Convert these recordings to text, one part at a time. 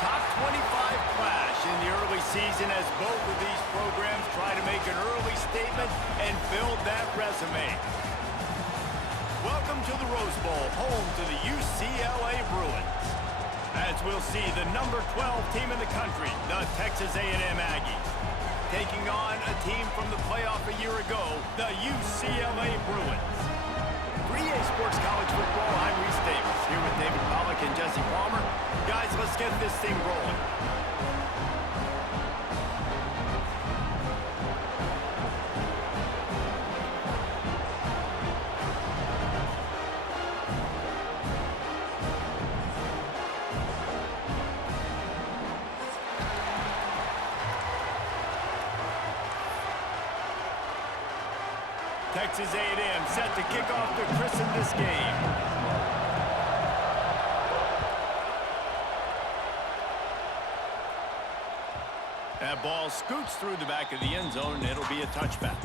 top 25 clash in the early season as both of these programs try to make an early statement and build that resume. Welcome to the Rose Bowl, home to the UCLA Bruins. As we'll see, the number 12 team in the country, the Texas A&M Aggies, taking on a team from the playoff a year ago, the UCLA Bruins. 3A Sports College Football, I'm Reese Davis, here with David Pollack and Jesse Palmer. Guys, let's get this thing rolling. Texas A&M set to kick off to christen this game. That ball scoots through the back of the end zone, and it'll be a touchback.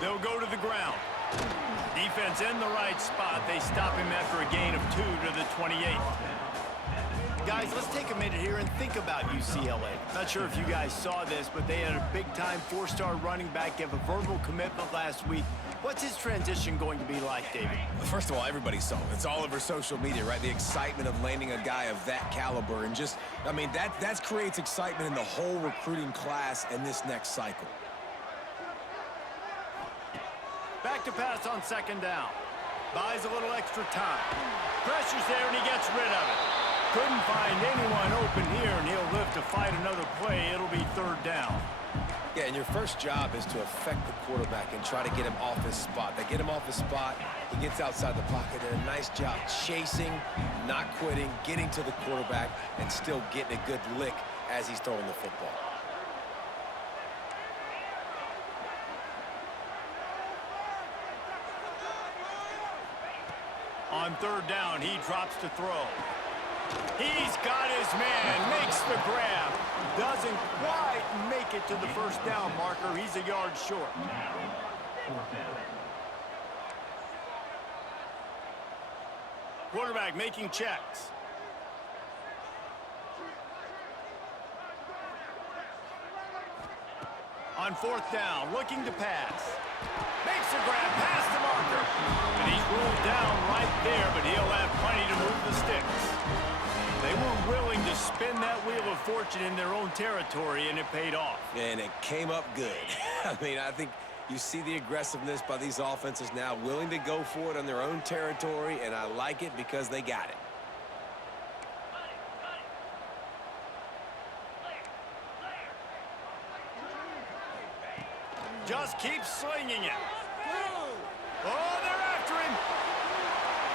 They'll go to the ground. Defense in the right spot. They stop him after a gain of 2 to the 28. Guys, let's take a minute here and think about UCLA. Not sure if you guys saw this, but they had a big-time 4-star running back give a verbal commitment last week. What's his transition going to be like, David? First of all, everybody saw it. It's all over social media, right? The excitement of landing a guy of that caliber. And just, I mean, that creates excitement in the whole recruiting class in this next cycle. Back to pass on second down. Buys a little extra time. Pressure's there, and he gets rid of it. Couldn't find anyone open here, and he'll live to fight another play. It'll be third down. Yeah, and your first job is to affect the quarterback and try to get him off his spot. They get him off his spot, he gets outside the pocket. Did a nice job chasing, not quitting, getting to the quarterback, and still getting a good lick as he's throwing the football. On third down, he drops to throw. He's got his man, makes the grab. Doesn't quite make it to the first down marker. He's a yard short. Quarterback making checks. On fourth down, looking to pass. Makes a grab past the marker. And he's rolled down right there, but he'll have plenty to move the sticks. They were willing to spin that wheel of fortune in their own territory, and it paid off. And it came up good. I mean, I think you see the aggressiveness by these offenses now, willing to go for it on their own territory, and I like it because they got it. Just keeps slinging it. Oh, they're after him.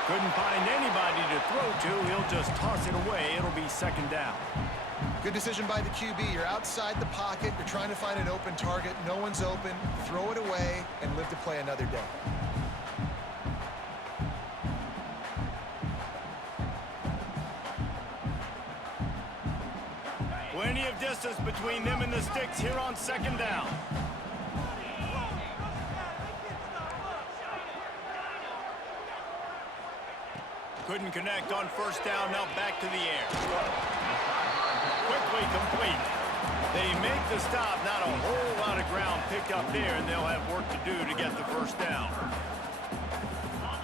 Couldn't find anybody to throw to. He'll just toss it away. It'll be second down. Good decision by the QB. You're outside the pocket. You're trying to find an open target. No one's open. Throw it away and live to play another day. Plenty of distance between them and the sticks here on second down. Couldn't connect on first down, now back to the air. Quickly complete. They make the stop, not a whole lot of ground picked up there, and they'll have work to do to get the first down.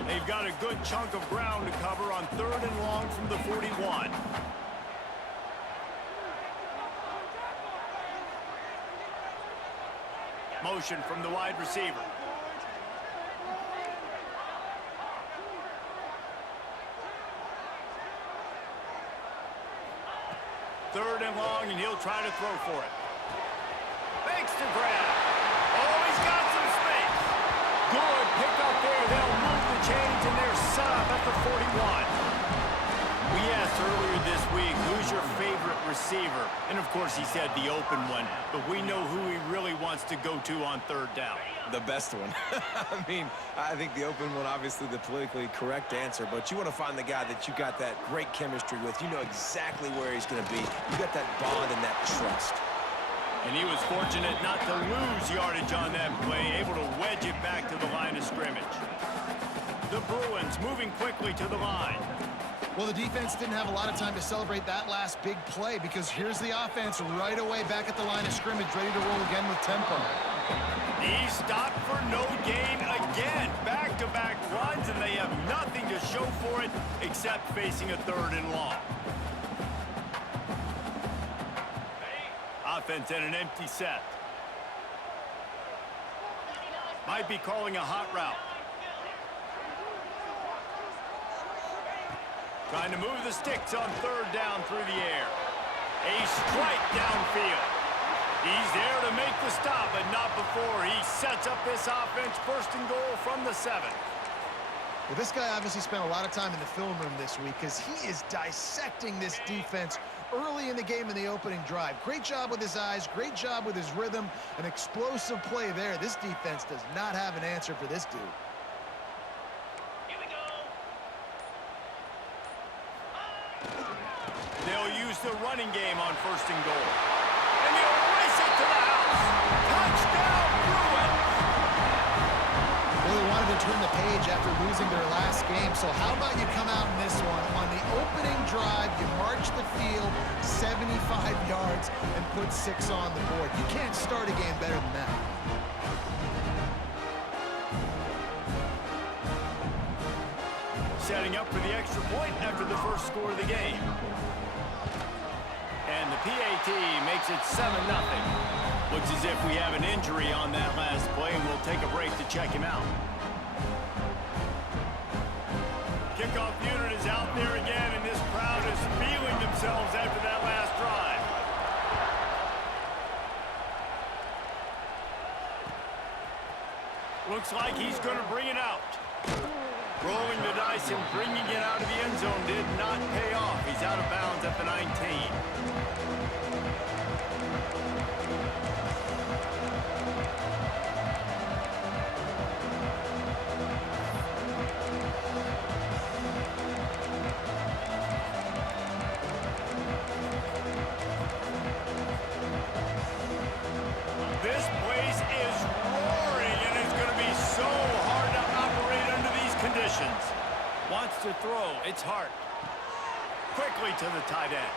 They've got a good chunk of ground to cover on third and long from the 41. Motion from the wide receiver. Third and long, and he'll try to throw for it. Makes the grab. Oh, he's got some space. Good pick up there. They'll move the chains, and they're set up at the 41. We asked earlier this week, who's your favorite receiver? And And, of course, he said the open one, but we know who he really wants to go to on third down. The best one. I mean, I think the open one, obviously the politically correct answer, but you want to find the guy that you got that great chemistry with. You know exactly where he's going to be. You got that bond and that trust. And he was fortunate not to lose yardage on that play, able to wedge it back to the line of scrimmage. The Bruins moving quickly to the line. Well, the defense didn't have a lot of time to celebrate that last big play because here's the offense right away back at the line of scrimmage, ready to roll again with tempo. He stopped for no gain again. Back-to-back runs, and they have nothing to show for it except facing a 3rd and long. Offense at an empty set. Might be calling a hot route. Trying to move the sticks on 3rd down through the air. A strike downfield. He's there to make the stop, but not before he sets up this offense 1st and goal from the 7. Well, this guy obviously spent a lot of time in the film room this week because he is dissecting this defense early in the game in the opening drive. Great job with his eyes, great job with his rhythm, an explosive play there. This defense does not have an answer for this dude. They'll use the running game on 1st and goal. And they'll race it to the house. Touchdown, Bruins! Well, they wanted to turn the page after losing their last game, so how about you come out in this one? On the opening drive, you march the field 75 yards and put 6 on the board. You can't start a game better than that. Setting up for the extra point after the first score of the game. And the PAT makes it 7-0. Looks as if we have an injury on that last play, and we'll take a break to check him out. Kickoff unit is out there again, and this crowd is feeling themselves after that last drive. Looks like he's going to bring it out. Rolling the dice and bringing it out of the end zone did not pay off. He's out of bounds at the 19. This place is roaring, and it's going to be so hard to operate under these conditions. Wants to throw. It's Hart. Quickly to the tight end.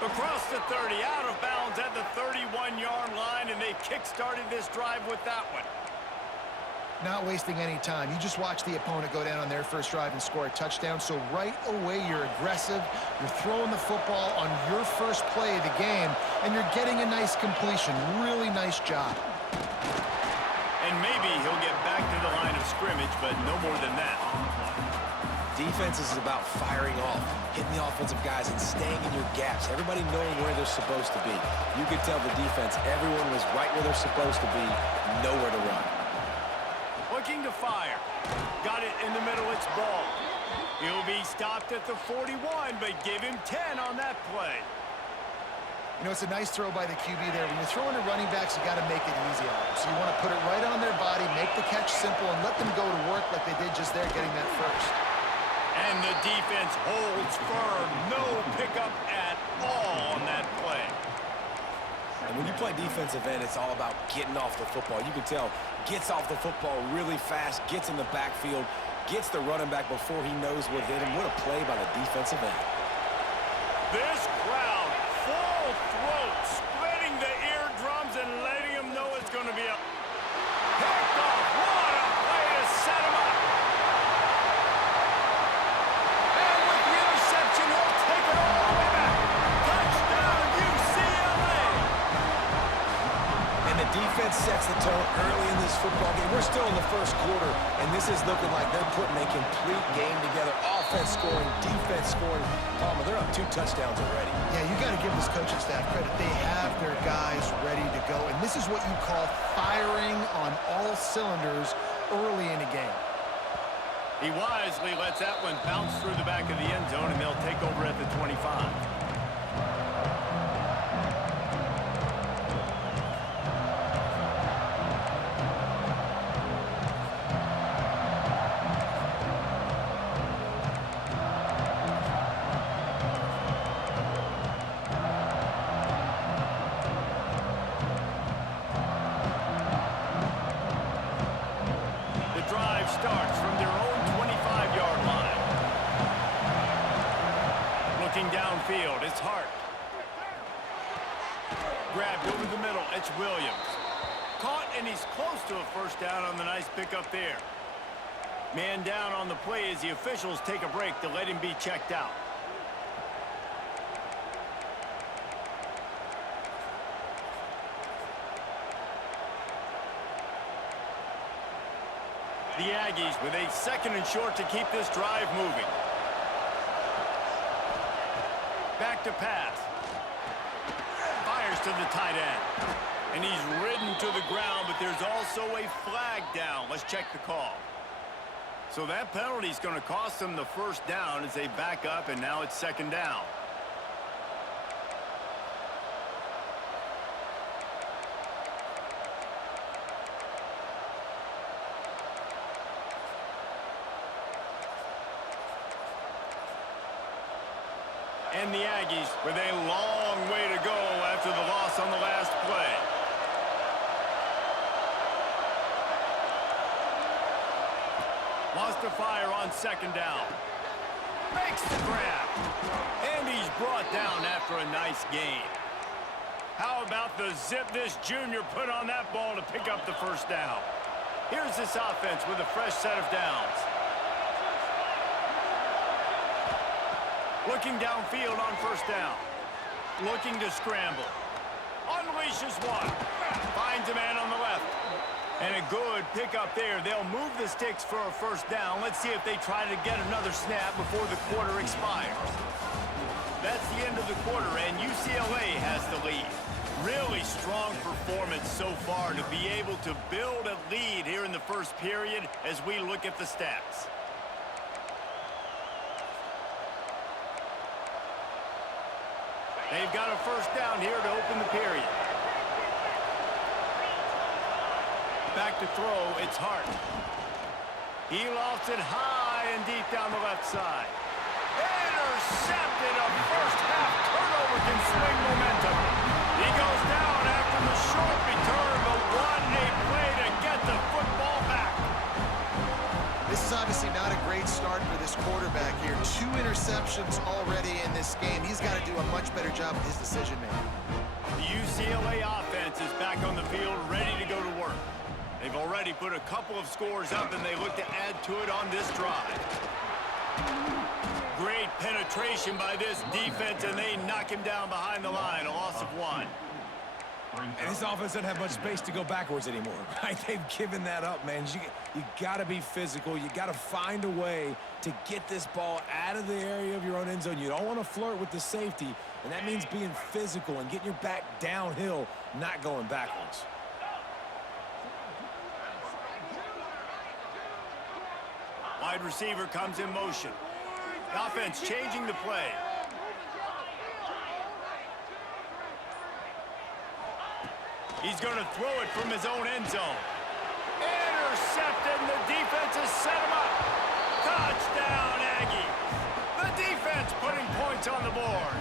Across the 30, out of bounds at the 31-yard line, and they kick-started this drive with that one. Not wasting any time. You just watch the opponent go down on their first drive and score a touchdown. So right away, you're aggressive. You're throwing the football on your first play of the game, and you're getting a nice completion. Really nice job. And maybe he'll get back to the line of scrimmage, but no more than that. Defense is about firing off, hitting the offensive guys and staying in your gaps. Everybody knowing where they're supposed to be. You could tell the defense, everyone was right where they're supposed to be, nowhere to run. Looking to fire. Got it in the middle, it's ball. He'll be stopped at the 41, but give him 10 on that play. You know, it's a nice throw by the QB there. When you're throwing to running backs, you got to make it easy on them. So you want to put it right on their body, make the catch simple, and let them go to work like they did just there, getting that first. And the defense holds firm. No pickup at all on that play. And when you play defensive end, it's all about getting off the football. You can tell, gets off the football really fast, gets in the backfield, gets the running back before he knows what hit him. What a play by the defensive end. This crowd, full throat, splitting the eardrums and letting them know it's going to be a picked off. What a play to set him up. And with the interception, he'll take it all the way back. Touchdown, UCLA. And the defense sets the tone early in this football game. We're still in the first quarter, and this is looking like they're putting a complete game together. Offense scoring, defense scoring. Palmer, they're up 2 touchdowns already. Yeah, you got to give this coaching staff credit. They have their guys ready to go, and this is what you call firing on all cylinders early in a game. He wisely lets that one bounce through the back of the end zone, and they'll take over at the 25. Looking downfield, it's Hart. Grabbed over the middle, it's Williams. Caught, and he's close to a first down on the nice pickup there. Man down on the play as the officials take a break to let him be checked out. The Aggies with a 2nd and short to keep this drive moving. Back to pass. Fires to the tight end. And he's ridden to the ground, but there's also a flag down. Let's check the call. So that penalty is going to cost them the first down as they back up, and now it's 2nd down. And the Aggies with a long way to go after the loss on the last play. Lost to fire on 2nd down. Makes the grab. And he's brought down after a nice gain. How about the zip this junior put on that ball to pick up the first down? Here's this offense with a fresh set of downs. Looking downfield on first down. Looking to scramble. Unleashes one. Finds a man on the left. And a good pickup there. They'll move the sticks for a first down. Let's see if they try to get another snap before the quarter expires. That's the end of the quarter, and UCLA has the lead. Really strong performance so far to be able to build a lead here in the first period as we look at the stats. They've got a first down here to open the period. Back to throw, it's Hart. He lofts it high and deep down the left side. Intercepted. A first half turnover can swing momentum. He goes down after the short return, but what a play to get the football back. This is obviously not a great start for this quarterback here. 2 interceptions already in this game. He's got to do a much better job with his decision-making. The UCLA offense is back on the field, ready to go to work. They've already put a couple of scores up, and they look to add to it on this drive. Great penetration by this defense, and they knock him down behind the line, a loss of 1. And this offense doesn't have much space to go backwards anymore, right? They've given that up, man. You got to be physical. You got to find a way to get this ball out of the area of your own end zone. You don't want to flirt with the safety, and that means being physical and getting your back downhill, not going backwards. Wide receiver comes in motion. The offense changing the play. He's going to throw it from his own end zone. Intercepted, and the defense has set him up. Touchdown, Aggies. The defense putting points on the board.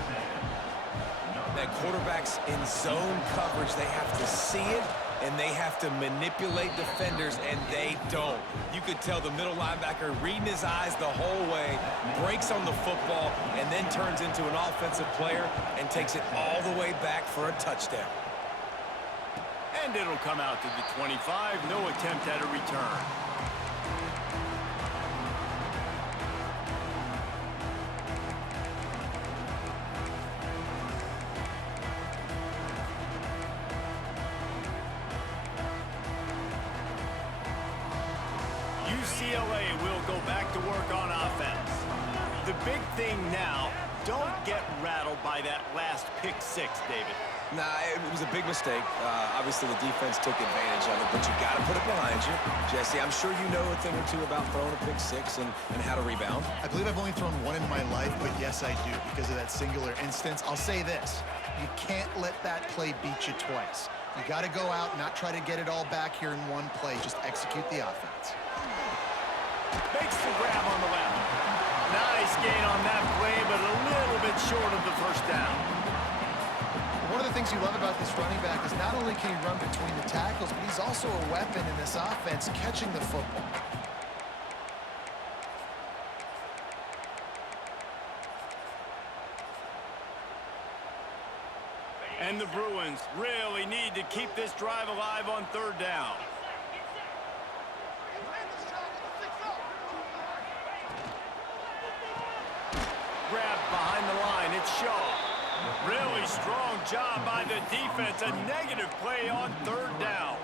That quarterback's in zone coverage. They have to see it, and they have to manipulate defenders, and they don't. You could tell the middle linebacker reading his eyes the whole way, breaks on the football, and then turns into an offensive player and takes it all the way back for a touchdown. And it'll come out to the 25. No attempt at a return. UCLA will go back to work on offense. The big thing now, don't get rattled by that last pick 6, David. Nah, it was a big mistake. Obviously, the defense took advantage of it, but you got to put it behind you. Jesse, I'm sure you know a thing or two about throwing a pick 6 and how to rebound. I believe I've only thrown one in my life, but yes, I do, because of that singular instance. I'll say this. You can't let that play beat you twice. You got to go out, not try to get it all back here in one play. Just execute the offense. Makes the grab on the left. Nice gain on that play, but a little bit short of the first down. One of the things you love about this running back is not only can he run between the tackles, but he's also a weapon in this offense catching the football. And the Bruins really need to keep this drive alive on third down. Grab behind the line, it's Shaw. Really strong job by the defense. A negative play on third down.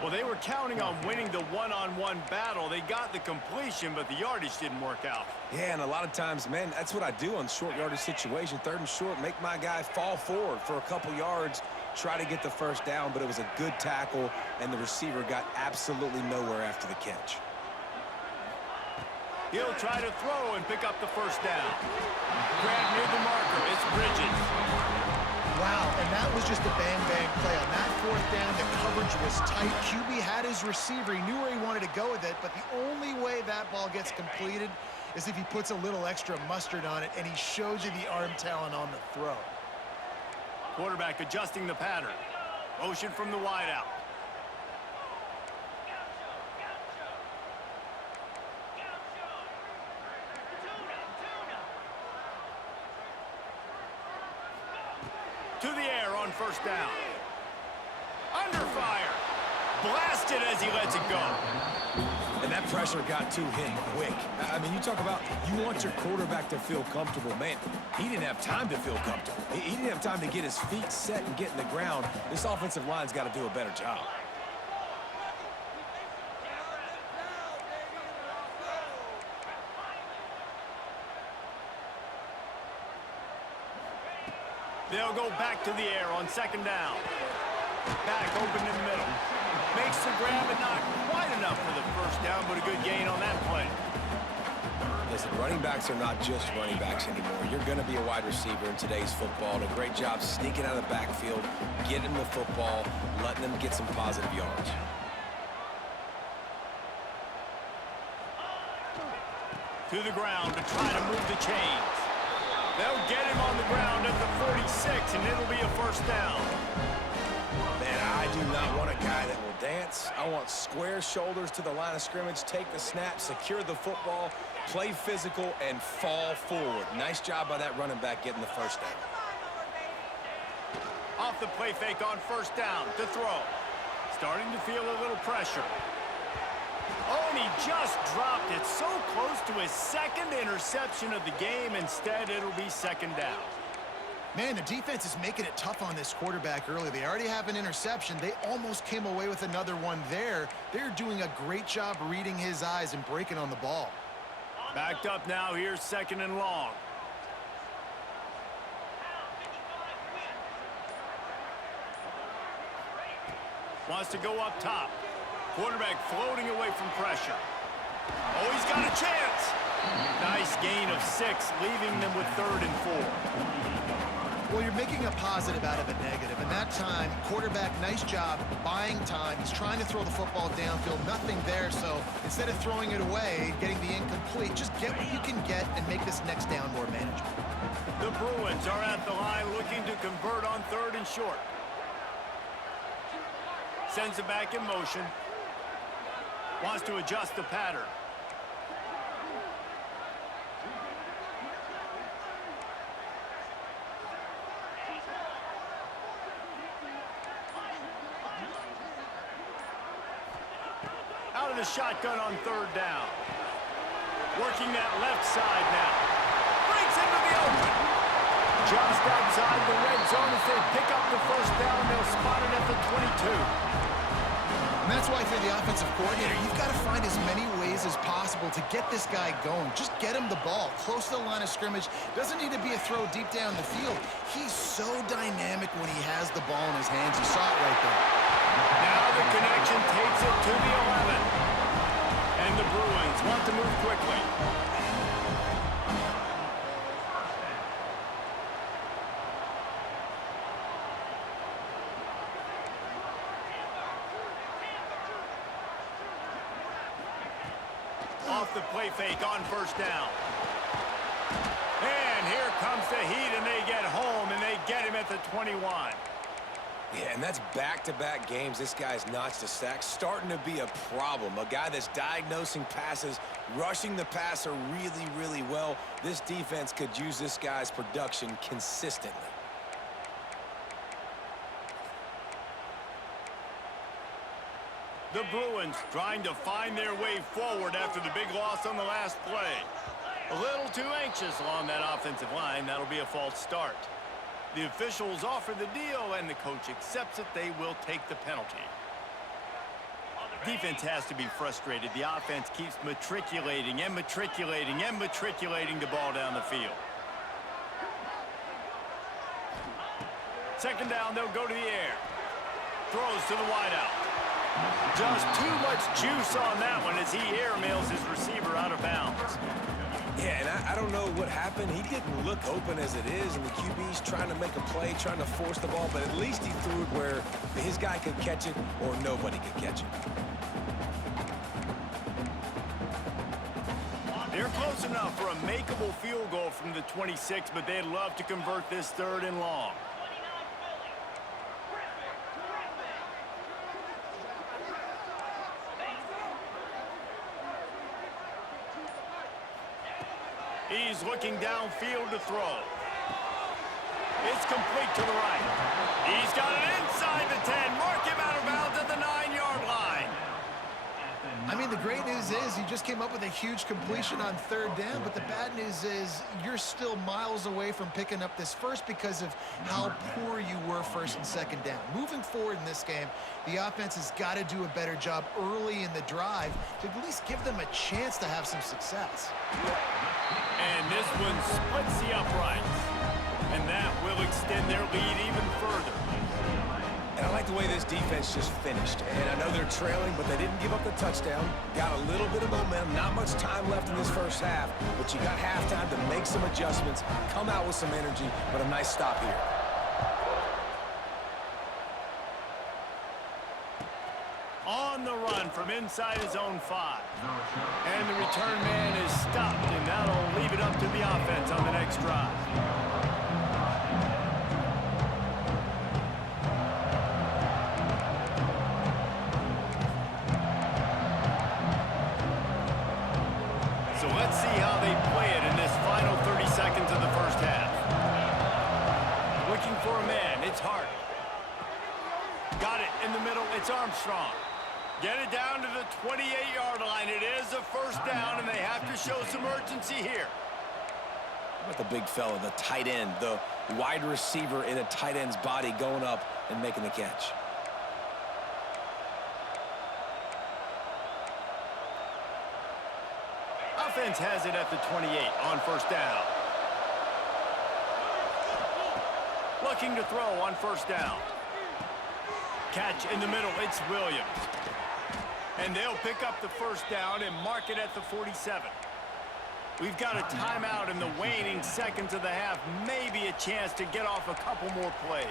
Well, they were counting on winning the one-on-one battle. They got the completion, but the yardage didn't work out. Yeah, and a lot of times, man, that's what I do on short yardage situation. Third and short, make my guy fall forward for a couple yards, try to get the first down, but it was a good tackle, and the receiver got absolutely nowhere after the catch. He'll try to throw and pick up the first down. Grab near the marker. It's Bridges. Wow, and that was just a bang-bang play. On that fourth down, the coverage was tight. QB had his receiver. He knew where he wanted to go with it, but the only way that ball gets completed is if he puts a little extra mustard on it, and he shows you the arm talent on the throw. Quarterback adjusting the pattern. Motion from the wideout. To the air on first down. Under fire. Blasted as he lets it go. And that pressure got to him quick. I mean, you talk about you want your quarterback to feel comfortable. Man, he didn't have time to feel comfortable. He didn't have time to get his feet set and get in the ground. This offensive line's got to do a better job. They'll go back to the air on second down. Back open in the middle. Makes the grab, but not quite enough for the first down, but a good gain on that play. Listen, running backs are not just running backs anymore. You're going to be a wide receiver in today's football. And a great job sneaking out of the backfield, getting the football, letting them get some positive yards. To the ground to try to move the chains. They'll get him on the ground at the 46, and it'll be a first down. Man, I do not want a guy that will dance. I want square shoulders to the line of scrimmage, take the snap, secure the football, play physical, and fall forward. Nice job by that running back getting the first down. Off the play fake on first down to throw. Starting to feel a little pressure. Oh, and he just dropped it so close to his second interception of the game. Instead, it'll be second down. Man, the defense is making it tough on this quarterback early. They already have an interception. They almost came away with another one there. They're doing a great job reading his eyes and breaking on the ball. Backed up now. Here's second and long. Wants to go up top. Quarterback floating away from pressure. Oh, he's got a chance. Nice gain of 6, leaving them with 3rd and 4. Well, you're making a positive out of a negative. And that time, quarterback, nice job buying time. He's trying to throw the football downfield. Nothing there. So instead of throwing it away, getting the incomplete, just get what you can get and make this next down more manageable. The Bruins are at the line looking to convert on 3rd and short. Sends it back in motion. Wants to adjust the pattern. Out of the shotgun on 3rd down. Working that left side now. Breaks into the open. Just outside the red zone as they pick up the first down. They'll spot it at the 22. And that's why for the offensive coordinator, you've got to find as many ways as possible to get this guy going. Just get him the ball close to the line of scrimmage. Doesn't need to be a throw deep down the field. He's so dynamic when he has the ball in his hands. You saw it right there. Now the connection takes it to the 11. And the Bruins want to move quickly. Off the play fake on first down. And here comes the heat, and they get home, and they get him at the 21. Yeah, and that's back-to-back games. This guy's notched a sack, starting to be a problem. A guy that's diagnosing passes, rushing the passer really, really well. This defense could use this guy's production consistently. The Bruins trying to find their way forward after the big loss on the last play. A little too anxious along that offensive line. That'll be a false start. The officials offer the deal, and the coach accepts it. They will take the penalty. Defense has to be frustrated. The offense keeps matriculating and matriculating and matriculating the ball down the field. Second down, they'll go to the air. Throws to the wideout. Just too much juice on that one as he airmails his receiver out of bounds. Yeah, and I don't know what happened. He didn't look open as it is, and the QB's trying to make a play, trying to force the ball, but at least he threw it where his guy could catch it or nobody could catch it. They're close enough for a makeable field goal from the 26, but they'd love to convert this 3rd and long. He's looking downfield to throw. It's complete to the right. He's got it inside the 10. Mark him out of bounds at the 9-yard line. I mean, the great news is you just came up with a huge completion on 3rd down, but the bad news is you're still miles away from picking up this first because of how poor you were 1st and 2nd down. Moving forward in this game, the offense has got to do a better job early in the drive to at least give them a chance to have some success. And this one splits the uprights, and that will extend their lead even further. And I like the way this defense just finished. And I know they're trailing, but they didn't give up the touchdown. Got a little bit of momentum. Not much time left in this first half, but you got halftime to make some adjustments, come out with some energy, but a nice stop here. On the run from inside his own 5. And the return man is stopped, and that'll leave it up to the offense on the next drive. So let's see how they play it in this final 30 seconds of the first half. Looking for a man, it's Hart. Got it in the middle, it's Armstrong. Get it down to the 28-yard line. It is a 1st down, and they have to show some urgency here. How about the big fella, the tight end, the wide receiver in a tight end's body going up and making the catch? Offense has it at the 28 on 1st down. Looking to throw on 1st down. Catch in the middle, it's Williams. And they'll pick up the 1st down and mark it at the 47. We've got a timeout in the waning seconds of the half. Maybe a chance to get off a couple more plays.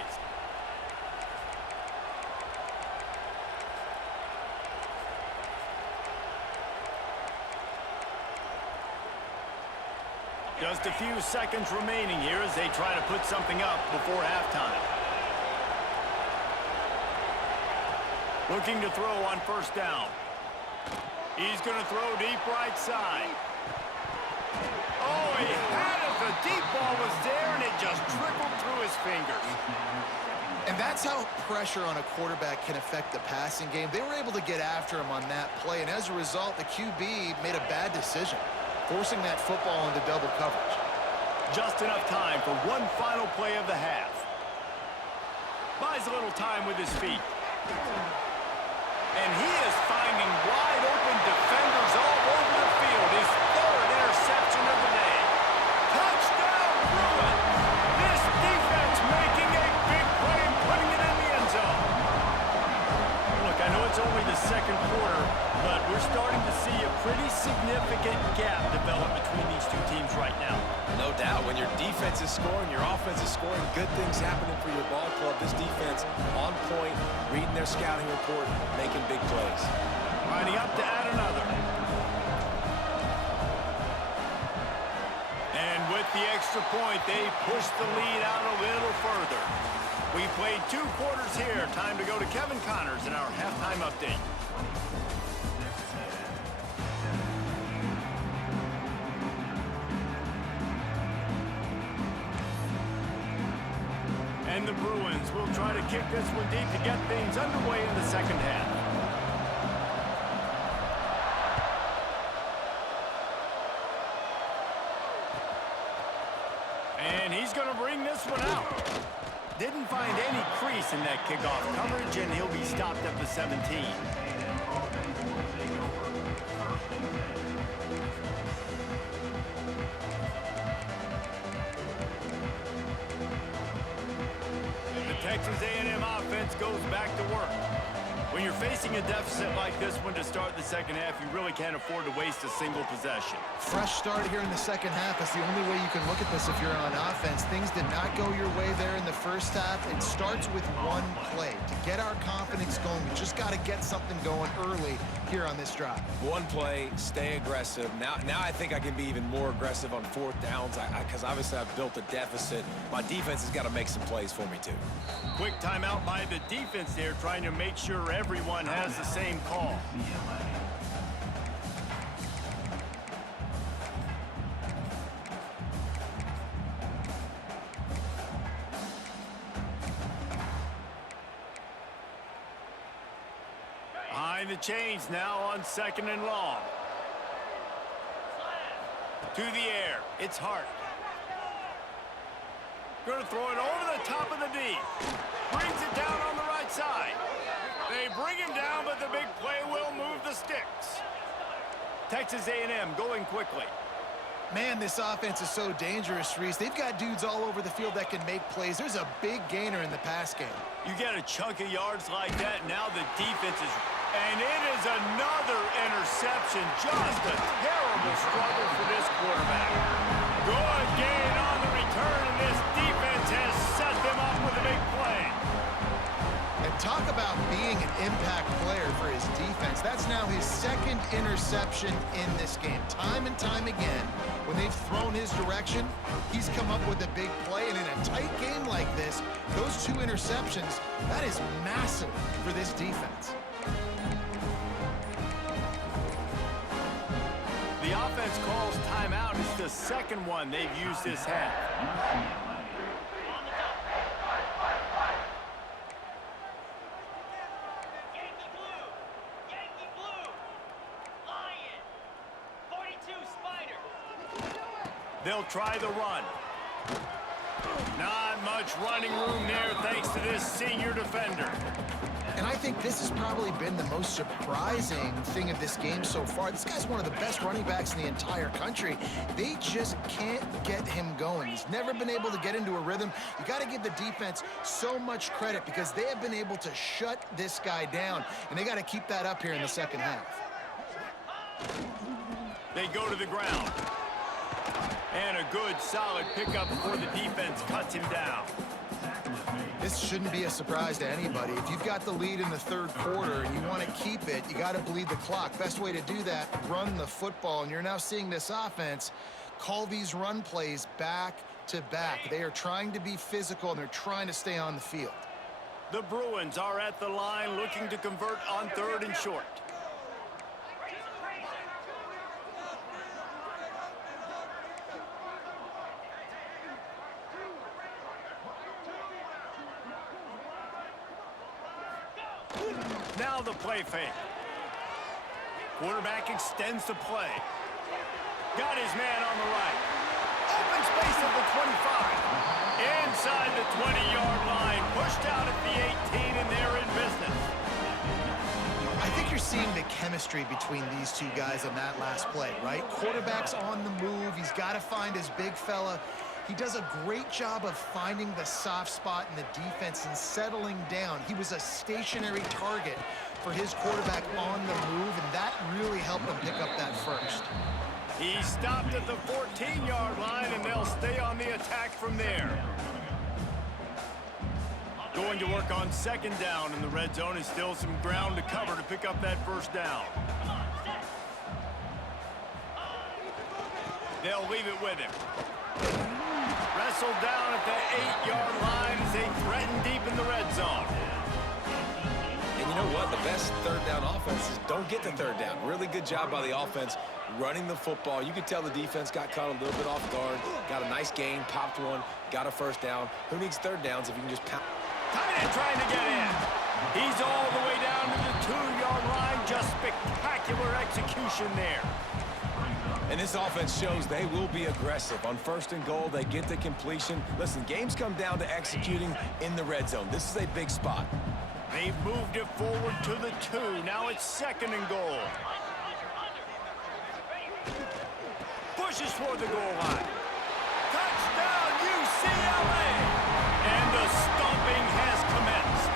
Just a few seconds remaining here as they try to put something up before halftime. Looking to throw on 1st down. He's going to throw deep right side. Oh, he had it. The deep ball was there, and it just trickled through his fingers. And that's how pressure on a quarterback can affect the passing game. They were able to get after him on that play, and as a result, the QB made a bad decision, forcing that football into double coverage. Just enough time for one final play of the half. Buys a little time with his feet. And he is finding wide open defenders all over the field. His 3rd interception of the day. Touchdown, Bruins! This defense making a big play and putting it in the end zone. Look, I know it's only the 2nd quarter, but we're starting to see a pretty significant gap develop between these two teams right now. No doubt. When your defense is scoring, your offense is scoring, good things happening for your ball club. This defense on point, reading their scouting report, making big plays. Lining up to add another. And with the extra point, they push the lead out a little further. We played 2 quarters here. Time to go to Kevin Connors in our halftime update. And the Bruins will try to kick this one deep to get things underway in the 2nd half. And he's going to bring this one out. Didn't find any crease in that kickoff coverage, and he'll be stopped at the 17. The Texas A&M offense goes back to work. When you're facing a deficit like this one to start the second half, you really can't afford to waste a single possession. Fresh start here in the second half. That's the only way you can look at this if you're on offense. Things did not go your way there in the first half. It starts with one play. To get our confidence going, we just got to get something going early here on this drive. One play, stay aggressive. Now I think I can be even more aggressive on fourth downs because obviously I've built a deficit. My defense has got to make some plays for me too. Quick timeout by the defense there, trying to make sure everyone has the same call. Behind the chains now on 2nd and long. To the air, it's Hart. Going to throw it over the top of the D. Brings it down on the right side. They bring him down, but the big play will move the sticks. Texas A&M going quickly. Man, this offense is so dangerous, Reese. They've got dudes all over the field that can make plays. There's a big gainer in the pass game. You get a chunk of yards like that, now the defense is... And it is another interception. Just a terrible struggle for this quarterback. Good gain on the return, and this defense has set them up with a big play. And talk about being an impact player for his defense. That's now his second interception in this game. Time and time again, when they've thrown his direction, he's come up with a big play. And in a tight game like this, those two interceptions, that is massive for this defense. The offense calls timeout. It's the second one they've used this half. They'll try the run. Not much running room there thanks to this senior defender. And I think this has probably been the most surprising thing of this game so far. This guy's one of the best running backs in the entire country. They just can't get him going. He's never been able to get into a rhythm. You got to give the defense so much credit because they have been able to shut this guy down, and they got to keep that up here in the second half. They go to the ground. And a good, solid pickup before the defense cuts him down. This shouldn't be a surprise to anybody. If you've got the lead in the third quarter and you want to keep it, you got to bleed the clock. Best way to do that, run the football. And you're now seeing this offense call these run plays back to back. They are trying to be physical, and they're trying to stay on the field. The Bruins are at the line looking to convert on 3rd and short. Now the play fake. Quarterback extends the play. Got his man on the right. Open space at the 25. Inside the 20-yard line. Pushed out at the 18, and they're in business. I think you're seeing the chemistry between these two guys on that last play, right? Quarterback's on the move. He's got to find his big fella. He does a great job of finding the soft spot in the defense and settling down. He was a stationary target for his quarterback on the move, and that really helped him pick up that first. He stopped at the 14-yard line, and they'll stay on the attack from there. Going to work on 2nd down in the red zone, and still some ground to cover to pick up that first down. They'll leave it with him. Wrestled down at the 8-yard line as they threaten deep in the red zone. And you know what? The best third down offenses don't get to third down. Really good job by the offense running the football. You could tell the defense got caught a little bit off guard. Got a nice gain, popped one, got a first down. Who needs third downs if you can just pound? Tight end trying to get in. He's all the way down to the 2-yard line. Just spectacular execution there. And this offense shows they will be aggressive. On 1st and goal, they get the completion. Listen, games come down to executing in the red zone. This is a big spot. They've moved it forward to the 2. Now it's 2nd and goal. Pushes for the goal line. Touchdown, UCLA! And the stomping has commenced.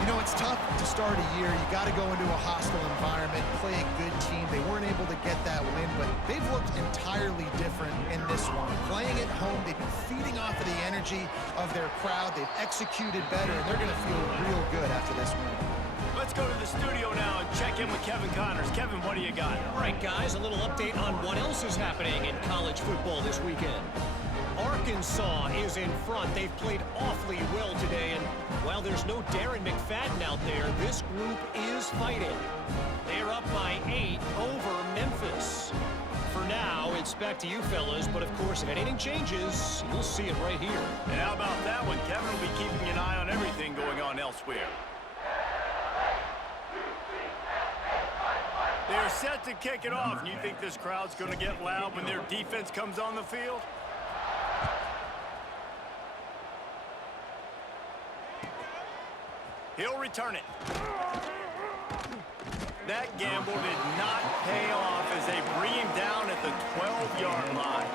You know, it's tough to start a year. You got to go into a hostile environment, play a good team. They weren't able to get that win, but they've looked entirely different in this one. Playing at home, they've been feeding off of the energy of their crowd. They've executed better, and they're going to feel real good after this win. Let's go to the studio now and check in with Kevin Connors. Kevin, what do you got? All right, guys, a little update on what else is happening in college football this weekend. Arkansas is in front. They've played awfully well today, and while there's no Darren McFadden out there, this group is fighting. They're up by 8 over Memphis. For now, it's back to you fellas, but of course, if anything changes, you'll see it right here. And how about that one? Kevin will be keeping an eye on everything going on elsewhere. They're set to kick it off, and you think this crowd's going to get loud when their defense comes on the field? He'll return it. That gamble did not pay off as they bring him down at the 12-yard line.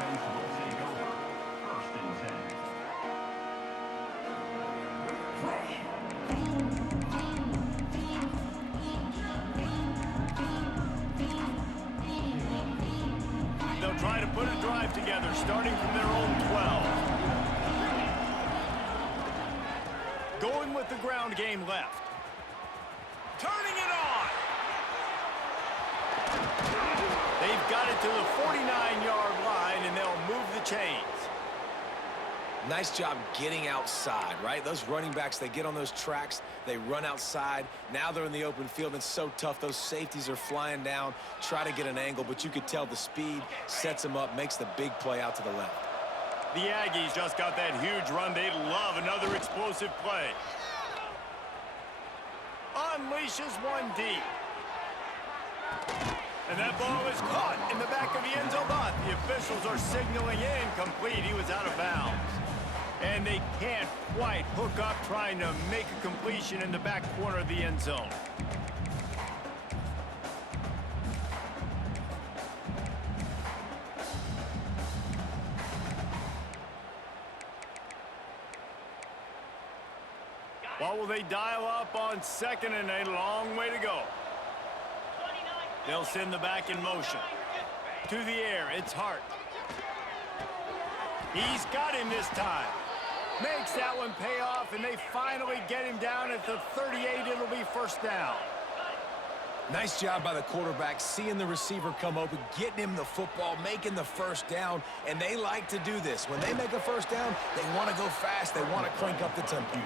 They'll try to put a drive together, starting from their own 12. Going with the ground game left. Turning it on. They've got it to the 49-yard line, and they'll move the chains. Nice job getting outside, right? Those running backs, they get on those tracks, they run outside. Now they're in the open field. It's so tough. Those safeties are flying down, try to get an angle, but you could tell the speed sets them up, makes the big play out to the left. The Aggies just got that huge run. They'd love another explosive play. Unleashes one deep. And that ball is caught in the back of the end zone. But the officials are signaling incomplete. He was out of bounds. And they can't quite hook up trying to make a completion in the back corner of the end zone. What will they dial up on 2nd and a long way to go? They'll send the back in motion. To the air, it's Hart. He's got him this time. Makes that one pay off, and they finally get him down at the 38. It'll be 1st down. Nice job by the quarterback, seeing the receiver come open, getting him the football, making the 1st down, and they like to do this. When they make a 1st down, they want to go fast. They want to crank up the tempo.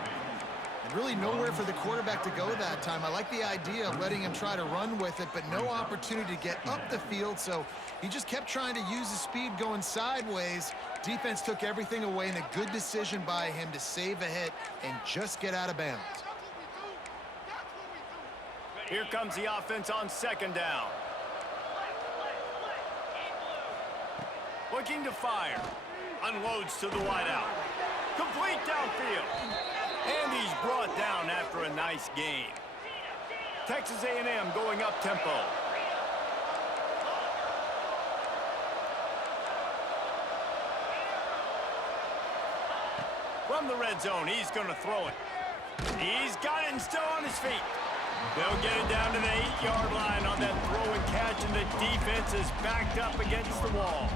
And really nowhere for the quarterback to go that time. I like the idea of letting him try to run with it, but no opportunity to get up the field, so he just kept trying to use his speed going sideways. Defense took everything away, and a good decision by him to save a hit and just get out of bounds. Here comes the offense on 2nd down. Looking to fire. Unloads to the wideout. Complete downfield. And he's brought down after a nice game. Texas A&M going up tempo. From the red zone, he's going to throw it. He's got it and still on his feet. They'll get it down to the 8-yard line on that throw and catch, and the defense is backed up against the wall.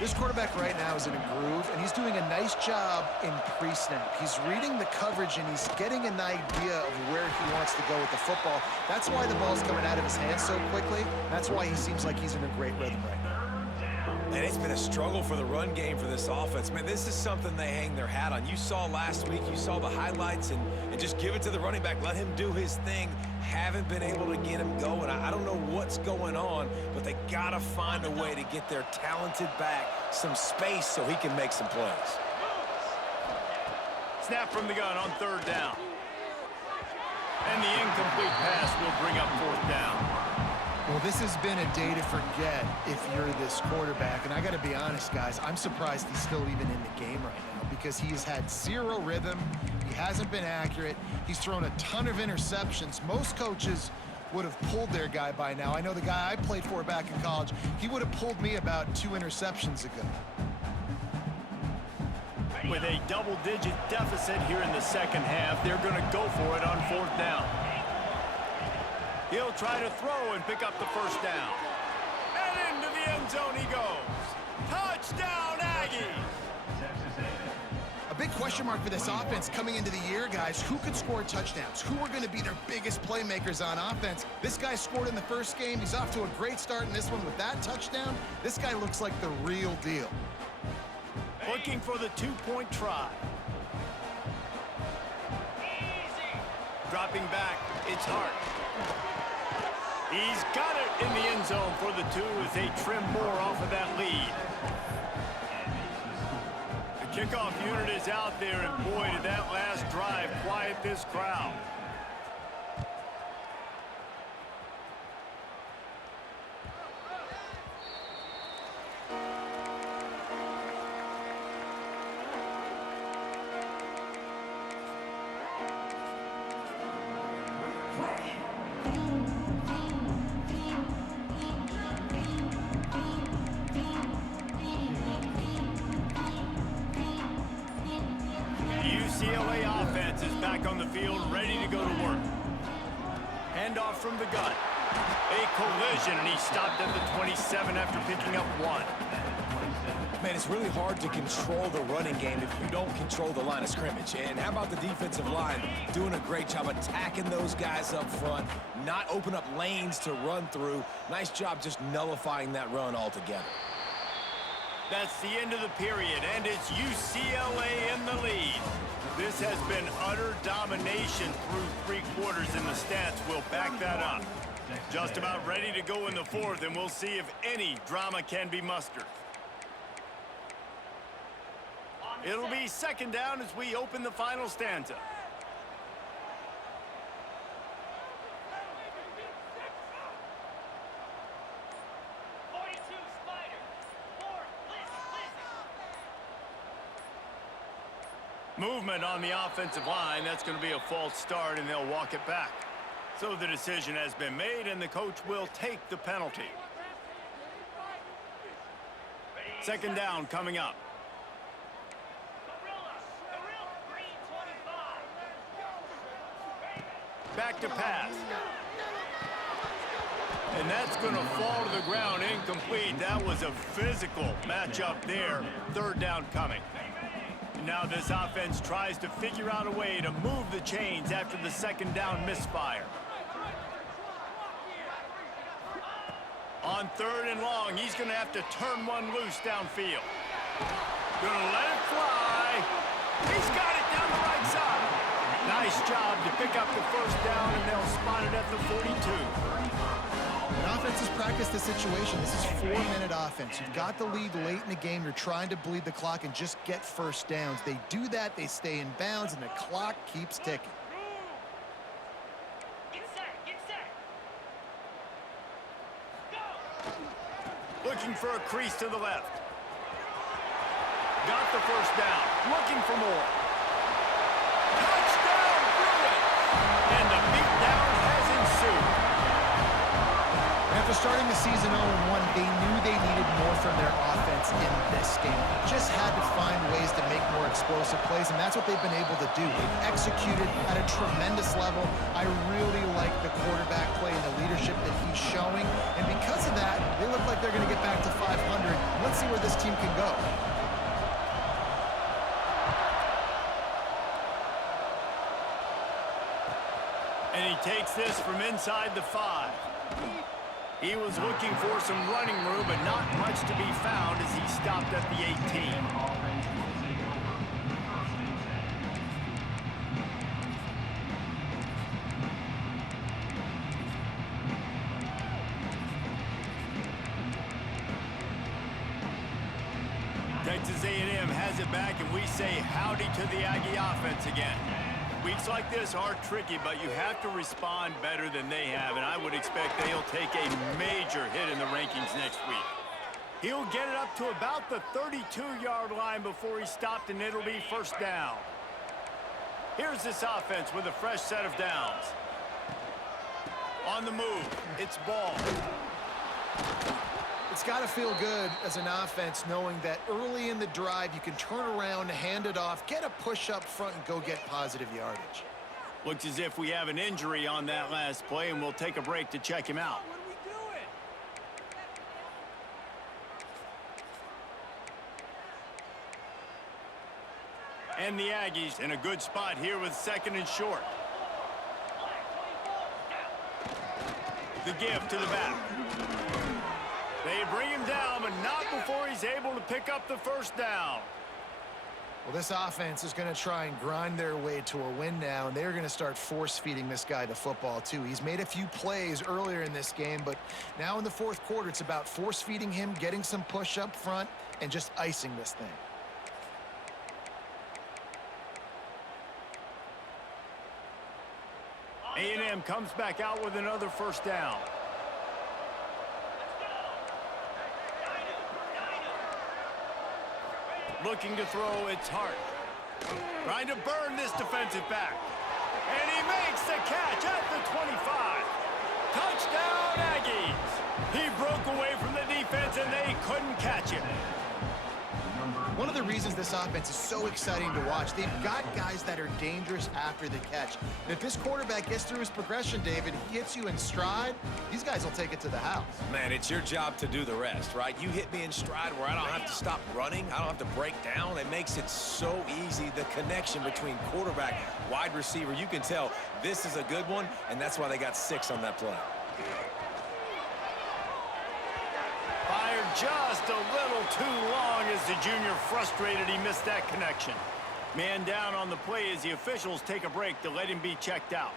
This quarterback right now is in a groove, and he's doing a nice job in pre-snap. He's reading the coverage, and he's getting an idea of where he wants to go with the football. That's why the ball's coming out of his hands so quickly. That's why he seems like he's in a great rhythm right now. And it's been a struggle for the run game for this offense. Man, this is something they hang their hat on. You saw last week, you saw the highlights, and just give it to the running back. Let him do his thing. Haven't been able to get him going. I don't know what's going on, but they got to find a way to get their talented back some space so he can make some plays. Snap from the gun on 3rd down. And the incomplete pass will bring up 4th down. Well, this has been a day to forget if you're this quarterback. And I got to be honest, guys, I'm surprised he's still even in the game right now because he has had zero rhythm. He hasn't been accurate. He's thrown a ton of interceptions. Most coaches would have pulled their guy by now. I know the guy I played for back in college, he would have pulled me about 2 interceptions ago. With a double-digit deficit here in the second half, they're going to go for it on 4th down. He'll try to throw and pick up the first down. And into the end zone he goes. Touchdown, Aggies! A big question mark for this offense coming into the year, guys. Who could score touchdowns? Who are going to be their biggest playmakers on offense? This guy scored in the first game. He's off to a great start in this one with that touchdown. This guy looks like the real deal. Looking for the 2-point try. Dropping back, it's Hart. He's got it in the end zone for the 2 as they trim more off of that lead. The kickoff unit is out there, and boy, did that last drive quiet this crowd. UCLA offense is back on the field, ready to go to work. Handoff from the gun. A collision, and he stopped at the 27 after picking up 1. Man, it's really hard to control the running game if you don't control the line of scrimmage. And how about the defensive line doing a great job attacking those guys up front, not open up lanes to run through. Nice job just nullifying that run altogether. That's the end of the period, and it's UCLA in the lead. This has been utter domination through 3 quarters, and the stats will back that up. Just about ready to go in the 4th, and we'll see if any drama can be mustered. It'll be 2nd down as we open the final stanza. Movement on the offensive line. That's going to be a false start, and they'll walk it back. So the decision has been made, and the coach will take the penalty. 2nd down coming up. Back to pass. And that's going to fall to the ground incomplete. That was a physical matchup there. 3rd down coming. Now this offense tries to figure out a way to move the chains after the 2nd down misfire. On 3rd and long, he's going to have to turn one loose downfield. Going to let it fly. He's got it down the right side. Nice job to pick up the 1st down, and they'll spot it at the 42. An offense has practiced the situation. This is 4-minute offense. You've got the lead late in the game. You're trying to bleed the clock and just get 1st downs. They do that, they stay in bounds, and the clock keeps ticking. Get set. Go! Looking for a crease to the left. Got the 1st down. Looking for more. Touchdown, Bruins! And the beatdown has ensued. After starting the season 0-1, they knew they needed more from their offense in this game. Just had to find ways to make more explosive plays, and that's what they've been able to do. They've executed at a tremendous level. I really like the quarterback play and the leadership that he's showing, and because of that, they look like they're going to get back to 500. Let's see where this team can go. And he takes this from inside the 5. He was looking for some running room, but not much to be found as he stopped at the 18. Texas A&M has it back, and we say howdy to the Aggie offense again. Weeks like this are tricky, but you have to respond better than they have, and I would expect they'll take a major hit in the rankings next week. He'll get it up to about the 32-yard line before he's stopped, and it'll be first down. Here's this offense with a fresh set of downs. On the move, it's ball. It's got to feel good as an offense knowing that early in the drive you can turn around, hand it off, get a push up front, and go get positive yardage. Looks as if we have an injury on that last play, and we'll take a break to check him out. And the Aggies in a good spot here with 2nd and short. The give to the back. They bring him down, but not before he's able to pick up the first down. Well, this offense is going to try and grind their way to a win now, and they're going to start force-feeding this guy the football, too. He's made a few plays earlier in this game, but now in the 4th quarter, it's about force-feeding him, getting some push up front, and just icing this thing. A&M comes back out with another first down. Looking to throw, it's Hart. Trying to burn this defensive back. And he makes the catch at the 25. Touchdown, Aggies. He broke away from the defense, and they couldn't catch him. One of the reasons this offense is so exciting to watch, they've got guys that are dangerous after the catch. And if this quarterback gets through his progression, David, he hits you in stride, these guys will take it to the house. Man, it's your job to do the rest, right? You hit me in stride where I don't have to stop running. I don't have to break down. It makes it so easy. The connection between quarterback, wide receiver, you can tell this is a good one, and that's why they got 6 on that play. Fired just a little too long as the junior frustrated he missed that connection. Man down on the play as the officials take a break to let him be checked out.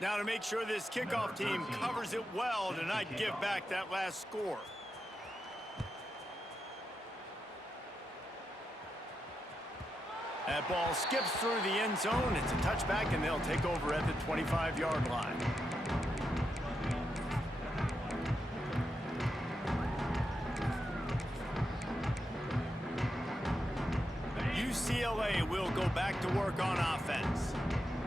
Now to make sure this kickoff team covers it well to not give back that last score. That ball skips through the end zone. It's a touchback, and they'll take over at the 25-yard line. UCLA will go back to work on offense.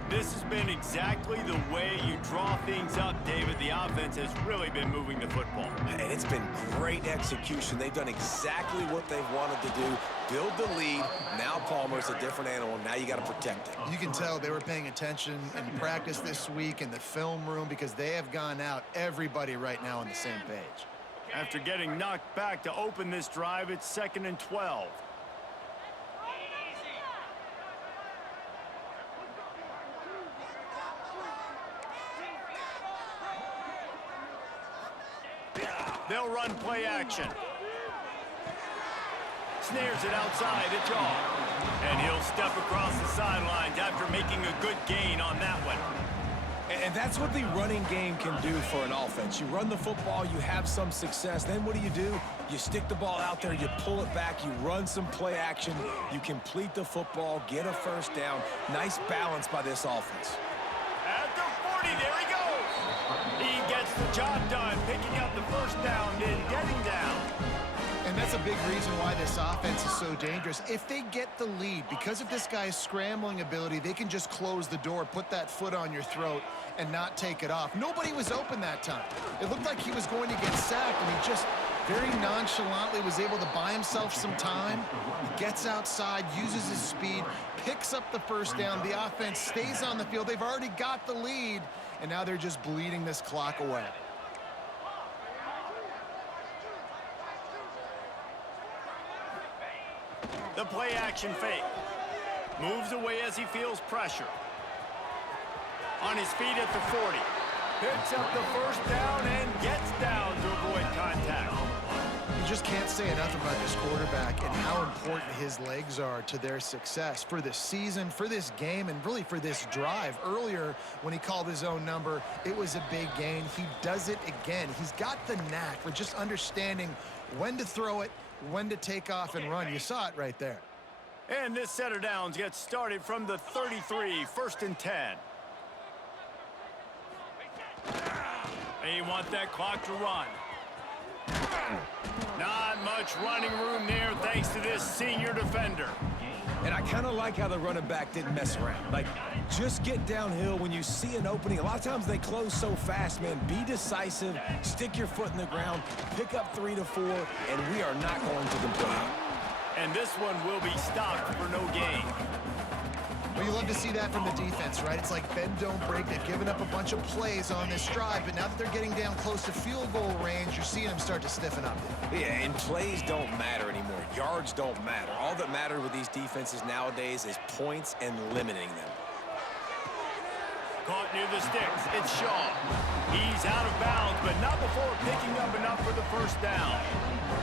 This has been exactly the way you draw things up, David. The offense has really been moving the football. And it's been great execution. They've done exactly what they've wanted to do. Build the lead. Now Palmer's a different animal. Now you got to protect it. You can tell they were paying attention in practice this week in the film room because they have gone out, everybody right now on the same page. After getting knocked back to open this drive, it's 2nd and 12. They'll run play action. Snares it outside, it's off. And he'll step across the sidelines after making a good gain on that one. And that's what the running game can do for an offense. You run the football, you have some success. Then what do? You stick the ball out there, you pull it back, you run some play action, you complete the football, get a first down. Nice balance by this offense. At the 40, there he goes. He gets the job done, picking up the first down, then getting down. And that's a big reason why this offense is so dangerous. If they get the lead, because of this guy's scrambling ability, they can just close the door, put that foot on your throat, and not take it off. Nobody was open that time. It looked like he was going to get sacked, and he just very nonchalantly was able to buy himself some time. He gets outside, uses his speed, picks up the first down. The offense stays on the field. They've already got the lead, and now they're just bleeding this clock away. The play action fake. Moves away as he feels pressure. On his feet at the 40. Picks up the first down and gets down to avoid contact. just can't say enough about this quarterback and how important his legs are to their success for this season, for this game, and really for this drive. Earlier, when he called his own number, it was a big gain. He does it again. He's got the knack for just understanding when to throw it, when to take off and run. You saw it right there. And this set of downs gets started from the 33, 1st and 10. They want that clock to run. Not much running room there thanks to this senior defender. And I kind of like how the running back didn't mess around. Like, just get downhill when you see an opening. A lot of times they close so fast, man. Be decisive, stick your foot in the ground, pick up 3 to 4, and we are not going to complain. And this one will be stopped for no gain. Well, you love to see that from the defense, right? It's like bend, don't break. They've given up a bunch of plays on this drive, but now that they're getting down close to field goal range, you're seeing them start to stiffen up. Yeah, and plays don't matter anymore. Yards don't matter. All that matters with these defenses nowadays is points and limiting them. Caught near the sticks. It's Shaw. He's out of bounds, but not before picking up enough for the first down.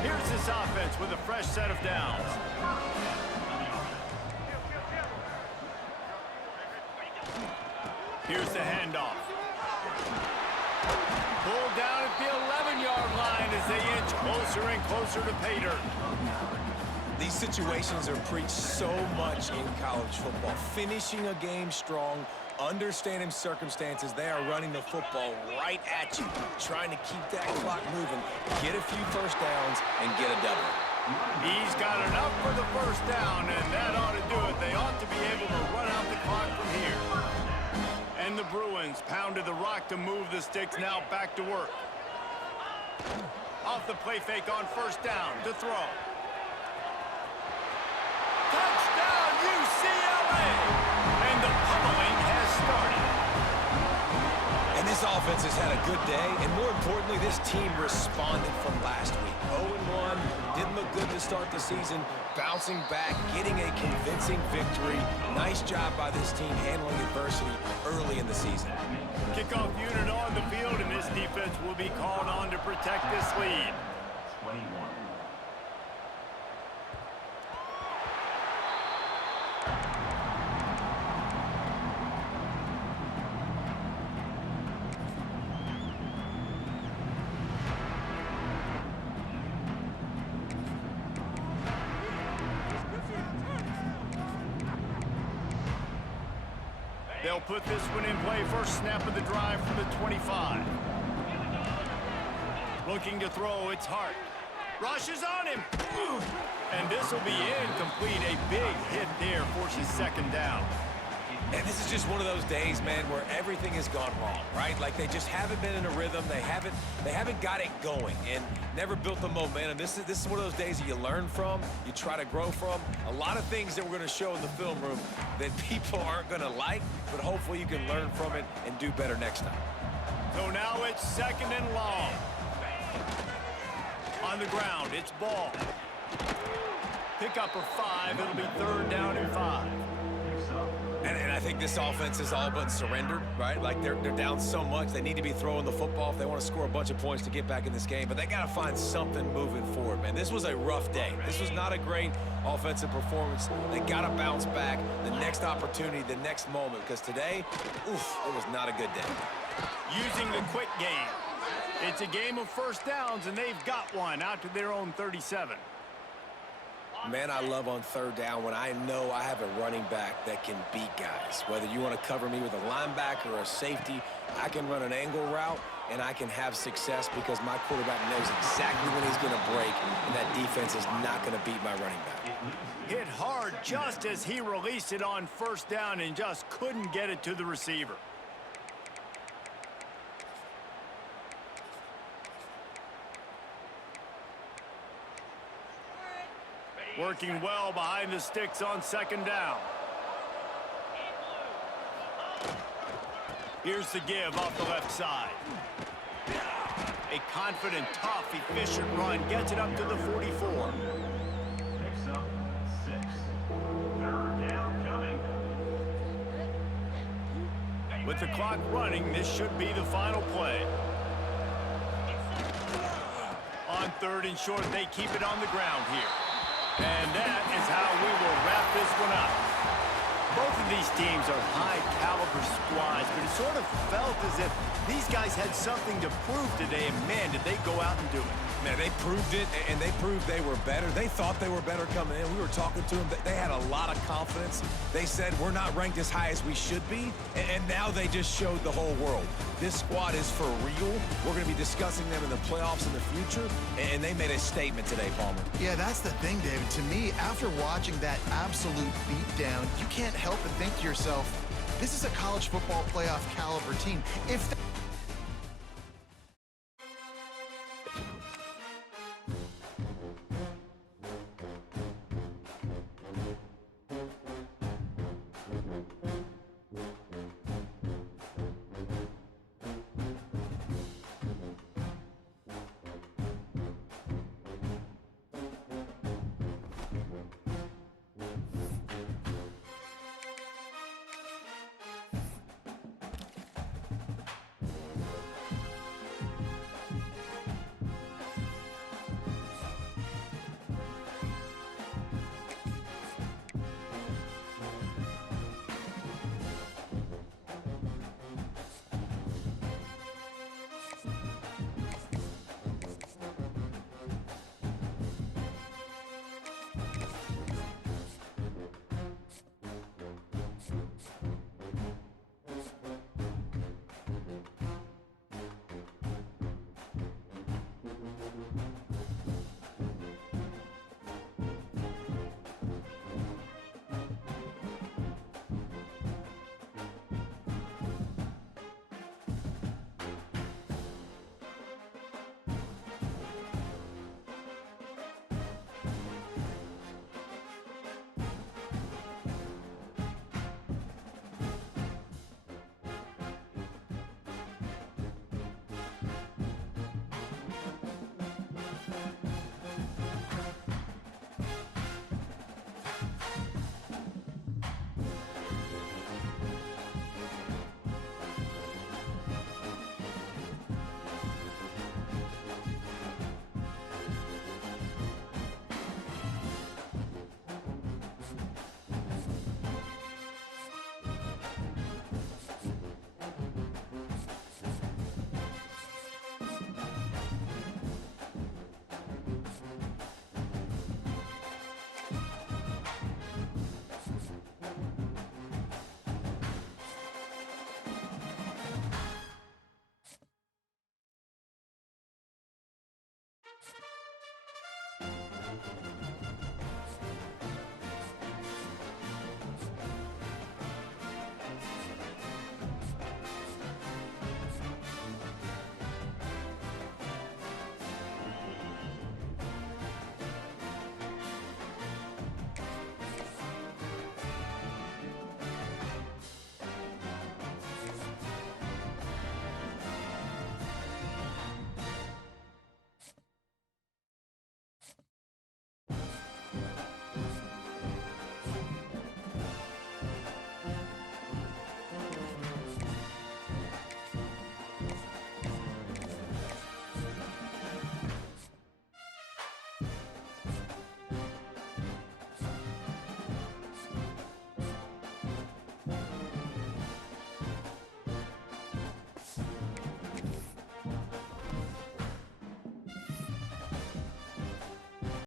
Here's this offense with a fresh set of downs. Here's the handoff. Pulled down at the 11-yard line as they inch closer and closer to pay dirt. These situations are preached so much in college football. Finishing a game strong, understanding circumstances. They are running the football right at you, trying to keep that clock moving, get a few first downs, and get a double. He's got enough for the first down, and that ought to do it. They ought to be able to run out the clock from here. And the Bruins pounded the rock to move the sticks, now back to work. Off the play fake on first down to throw. Touchdown, UCLA! And the pummeling has started. And this offense has had a good day, and more importantly, this team responded from last week. 0-1, didn't look good to start the season, bouncing back, getting a convincing victory. Nice job by this team handling adversity early in the season. Kickoff unit on the field, and this defense will be called on to protect this lead. 21. They'll put this one in play. First snap of the drive from the 25. Looking to throw, it's Hart. Rushes on him. And this will be incomplete. A big hit there forces second down. And this is just one of those days, man, where everything has gone wrong, right? Like they just haven't been in a rhythm. They haven't got it going and never built the momentum. This is one of those days that you learn from, you try to grow from. A lot of things that we're going to show in the film room that people aren't going to like, but hopefully you can learn from it and do better next time. So now it's second and long. On the ground, it's Ball. Pick up a 5. It'll be third down and 5. And I think this offense is all but surrendered, right? Like they're down so much, they need to be throwing the football if they want to score a bunch of points to get back in this game. But they got to find something moving forward, man. This was a rough day. This was not a great offensive performance. They got to bounce back the next opportunity, the next moment, because today, oof, it was not a good day. Using the quick game. It's a game of first downs, and they've got one out to their own 37. Man, I love on third down when I know I have a running back that can beat guys. Whether you want to cover me with a linebacker or a safety, I can run an angle route, and I can have success because my quarterback knows exactly when he's going to break, and that defense is not going to beat my running back. Hit hard just as he released it on first down and just couldn't get it to the receiver. Working well behind the sticks on second down. Here's the give off the left side. A confident, tough, efficient run gets it up to the 44. Picks up 6. Third down coming. With the clock running, this should be the final play. On 3rd and short, they keep it on the ground here. And that is how we will wrap this one up. Both of these teams are high-caliber squads, but it sort of felt as if these guys had something to prove today, and man, did they go out and do it. Man, they proved it, and they proved they were better. They thought they were better coming in. We were talking to them. They had a lot of confidence. They said, we're not ranked as high as we should be, and now they just showed the whole world. This squad is for real. We're going to be discussing them in the playoffs in the future, and they made a statement today, Palmer. Yeah, that's the thing, David. To me, after watching that absolute beatdown, you can't help but think to yourself, this is a college football playoff caliber team. If